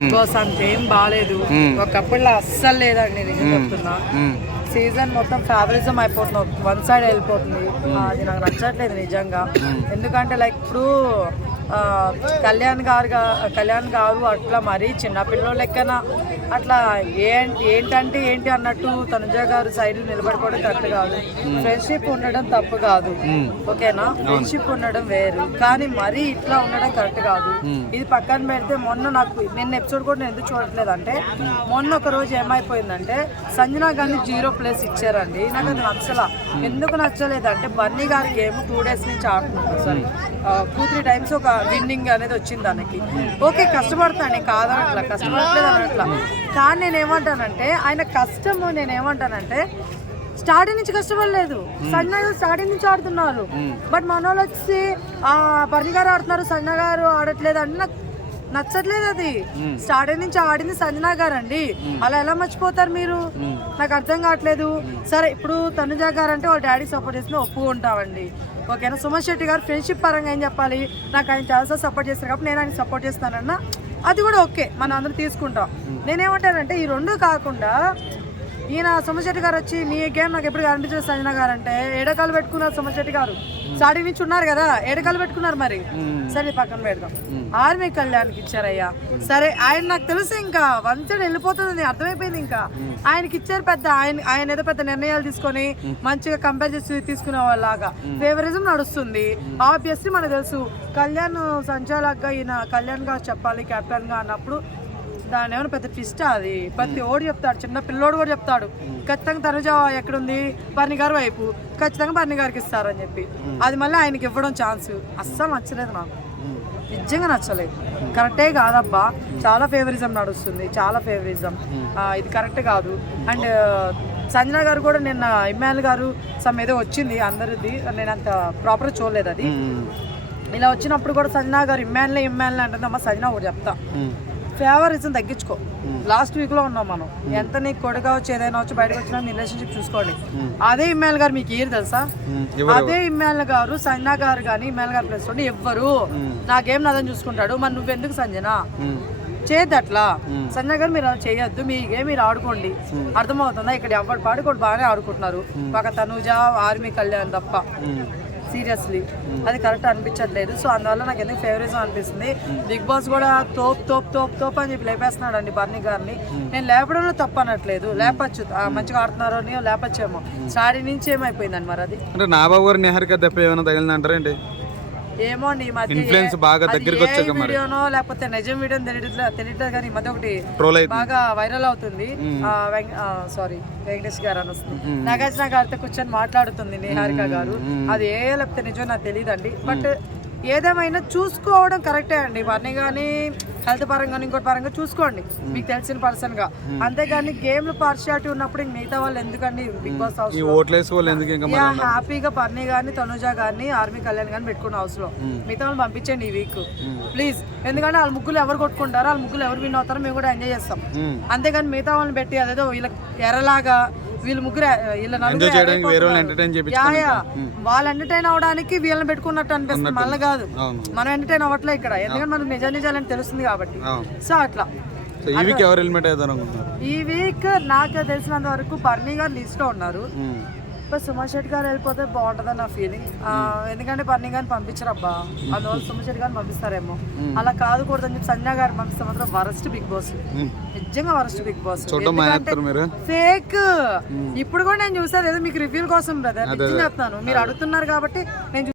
Boss అంతేం బాగాలేదు. ఒకప్పుడు అస్సలు లేదండి, నిజం చెప్తున్నా. సీజన్ మొత్తం ఫేవరిజం అయిపోతుంది, వన్ సైడ్ వెళ్ళిపోతుంది. అది నాకు నచ్చట్లేదు నిజంగా. ఎందుకంటే లైక్ ఇప్పుడు కళ్యాణ్ గారు అట్లా మరీ చిన్నపిల్లల లెక్కన అట్లా ఏంటంటే ఏంటి అన్నట్టు తనుజ గారు సైడ్ నిలబడిపోవడం కరెక్ట్ కాదు. ఫ్రెండ్షిప్ ఉండడం తప్పు కాదు, ఓకేనా? ఫ్రెండ్షిప్ ఉండడం వేరు, కానీ మరీ ఇట్లా ఉండడం కరెక్ట్ కాదు. ఇది పక్కన పెడితే నిన్న ఎపిసోడ్ కూడా నేను ఎందుకు చూడట్లేదు అంటే, మొన్న ఒక రోజు ఏమైపోయిందంటే సంజనా గారిని 0+ ఇచ్చారండి. నాకు అది నచ్చలా. ఎందుకు నచ్చలేదంటే బన్నీ గారి గేమ్ 2 days నుంచి ఆడుతున్నారు, సారీ 2-3 times ఒక విన్నింగ్ అనేది వచ్చింది దానికి. ఓకే, కష్టపడతాను, కాదనట్లా, కష్టపడట్లేదు అనట్లా. కానీ నేనేమంటానంటే ఆయన కష్టము, నేనేమంటానంటే స్టార్టింగ్ నుంచి కష్టపడలేదు. సంజన గారు స్టార్టింగ్ నుంచి ఆడుతున్నారు, బట్ మన వాళ్ళు వచ్చి బర్నీ గారు ఆడుతున్నారు, సంజన గారు ఆడట్లేదు అంటే నాకు నచ్చట్లేదు. అది స్టార్టింగ్ నుంచి ఆడింది సంజన గారు అండి, అలా ఎలా మర్చిపోతారు మీరు? నాకు అర్థం కావట్లేదు. సరే, ఇప్పుడు తనుజ గారు అంటే వాళ్ళ డాడీ సపోర్ట్ చేసిన ఒప్పుకుంటామండి, ఓకేనా? సుమన్ శెట్టి గారు ఫ్రెండ్షిప్ పరంగా ఏం చెప్పాలి, నాకు ఆయన చాలాసార్లు సపోర్ట్ చేస్తారు కాబట్టి నేను ఆయన సపోర్ట్ చేస్తానన్నా అది కూడా ఓకే, మనం అందరం తీసుకుంటాం. నేనేమంటానంటే ఈ రెండు కాకుండా ఈయన సుమన్ శెట్టి గారు వచ్చి మీ గేమ్ నాకు ఎప్పుడు కనిపించలేదు సంజన గారు అంటే, ఏడకాలు పెట్టుకున్నారు సుమన్ శెట్టి గారు. స్టార్టింగ్ నుంచి ఉన్నారు కదా, ఏడకాలు పెట్టుకున్నారు. మరి సరే పక్కన పెడదాం. ఆర్మీ కళ్యాణ్కి ఇచ్చారయ్యా, సరే ఆయన నాకు తెలుసు ఇంకా వన్ సైడ్ వెళ్ళిపోతుంది, అర్థమైపోయింది. ఇంకా ఆయనకి ఇచ్చారు పెద్ద, ఆయన ఏదో పెద్ద నిర్ణయాలు తీసుకొని మంచిగా కంపేర్ చేసి తీసుకునే వాళ్ళలాగా ఫేవరిజం నడుస్తుంది. ఆబ్వియస్లీ మనకు తెలుసు కళ్యాణ్ సంచాలకుగా ఈయన కళ్యాణ్ గా చెప్పాలి కెప్టెన్ గా అన్నప్పుడు దాని ఏమైనా పెద్ద ట్విస్ట్. అది ప్రతి ఓడి చెప్తాడు, చిన్న పిల్లోడు కూడా చెప్తాడు ఖచ్చితంగా తనుజ ఎక్కడుంది బర్నీ గారి వైపు, ఖచ్చితంగా బర్నీ గారికి ఇస్తారని చెప్పి. అది మళ్ళీ ఆయనకి ఇవ్వడం ఛాన్స్ అస్సలు నచ్చలేదు, నాకు నిజంగా నచ్చలేదు. కరెక్టే కాదబ్బా, చాలా ఫేవరిజం నడుస్తుంది, చాలా ఫేవరిజం. ఇది కరెక్ట్ కాదు. అండ్ సంజన గారు కూడా నిన్న ఇమ్మానుల్ గారు సమ్ ఏదో వచ్చింది అందరిది, నేను అంత ప్రాపర్గా చూడలేదు. అది ఇలా వచ్చినప్పుడు కూడా సంజన గారు ఇమ్మానుల్ అంటుంది. అమ్మ సంజన ఒకటి చెప్తా, ఫేవరిజం తగ్గించుకో. లాస్ట్ వీక్లో ఉన్నాం మనం, ఎంత నీకు కొడుగా వచ్చి ఏదైనా వచ్చి బయటకు వచ్చినా మీ రిలేషన్షిప్ చూసుకోండి. అదే ఇమ్మానుల్ గారు మీకు ఏరు తెలుసా? అదే ఇమ్మానుల్ గారు సంజన గారు కానీ ఇమ్మానుల్ గారు ప్లేస్ ఉండి ఎవ్వరు నాకేం నదని చూసుకుంటాడు. మరి నువ్వెందుకు సంజన చేయద్దు అట్లా? సంజన గారు మీరు అలా చేయొద్దు, మీ గేమ్ మీరు ఆడుకోండి, అర్థమవుతుందా? ఇక్కడ ఎవరు పాడుకోడు బాగానే ఆడుకుంటున్నారు, ఒక తనుజ ఆర్మీ కళ్యాణ్ తప్ప. సీరియస్లీ అది కరెక్ట్ అనిపించట్లేదు. సో అందువల్ల నాకు ఎందుకు ఫేవరిజం అనిపిస్తుంది. బిగ్ బాస్ కూడా తోప్ అని చెప్పి లేపేస్తున్నాడు అండి బర్నీ గారిని. నేను లేపడంలో తప్పు అనట్లేదు, లేపచ్చు, మంచిగా ఆడుతున్నారు అని లేపచ్చేమో. స్టార్టింగ్ నుంచి ఏమైపోయిందండి మరి అది? అంటే నాబాబు గారు నిహారిక దెబ్బ ఏమైనా తగిలిందంటారేంటి? ఏమో అండి, ఈ మధ్య వీడియోనో లేకపోతే నిజం వీడియో తెలియట్లేదు కానీ ఈ మధ్య ఒకటి బాగా వైరల్ అవుతుంది. సారీ వెంకటేష్ గారు అని వస్తుంది, నాగార్జున గారితో కూర్చొని మాట్లాడుతుంది నిహారిక గారు. అది లేకపోతే నిజం నాకు తెలియదండి. బట్ ఏదేమైనా చూసుకోవడం కరెక్టే అండి. బర్నీ కానీ హెల్త్ పరంగా ఇంకోటి పరంగా చూసుకోండి, మీకు తెలిసిన పర్సన్ గా. అంతేగాని గేమ్ లో పార్షియాలిటీ ఉన్నప్పుడు మిగతా వాళ్ళు ఎందుకండి బిగ్ బాస్ హౌస్ హ్యాపీగా బర్నీ గారిని తనుజ గారిని ఆర్మీ కళ్యాణ్ గారిని పెట్టుకున్న హౌస్ లో మిగతా వాళ్ళు పంపించండి ఈ వీక్ ప్లీజ్. ఎందుకంటే వాళ్ళ ముగ్గులు ఎవరు కొట్టుకుంటారో, వాళ్ళ ముగ్గులు ఎవరు విన్ అవుతారో మేము కూడా ఎంజాయ్ చేస్తాం. అంతేగాని మిగతా వాళ్ళని పెట్టి అదేదో వీళ్ళకి ఎర్రలాగా వీళ్ళు ముగ్గురు వాళ్ళు ఎంటర్టైన్ అవడానికి వీళ్ళని పెట్టుకున్నట్టు అనిపిస్తుంది. మళ్ళీ కాదు, మనం ఎంటర్టైన్ అవ్వట్లే ఇక్కడ, ఎందుకంటే మనకు నిజాలని తెలుస్తుంది కాబట్టి. సో అట్లా ఈ వీక్ నాకు తెలిసినంత వరకు బర్నీ గారు లిస్ట్ లో ఉన్నారు. సుమన్ శెట్టి గారు వెళ్ళిపోతే బాగుంటుందని నా ఫీలింగ్. ఎందుకంటే బర్నీ గారిని పంపించరు అబ్బా, అందువల్ల సుమన్ శెట్టి గారిని పంపిస్తారేమో. అలా కాదుకూడదని చెప్పి సంజన గారిని పంపిస్తే మాత్రం వరస్ట్ బిగ్ బాస్, నిజంగా వరస్ట్ బిగ్ బాస్, ఫేక్. ఇప్పుడు కూడా నేను చూసాను ఏదో మీకు రివ్యూ కోసం బ్రదర్, నిజంగా చెప్తాను, మీరు అడుగుతున్నారు కాబట్టి నేను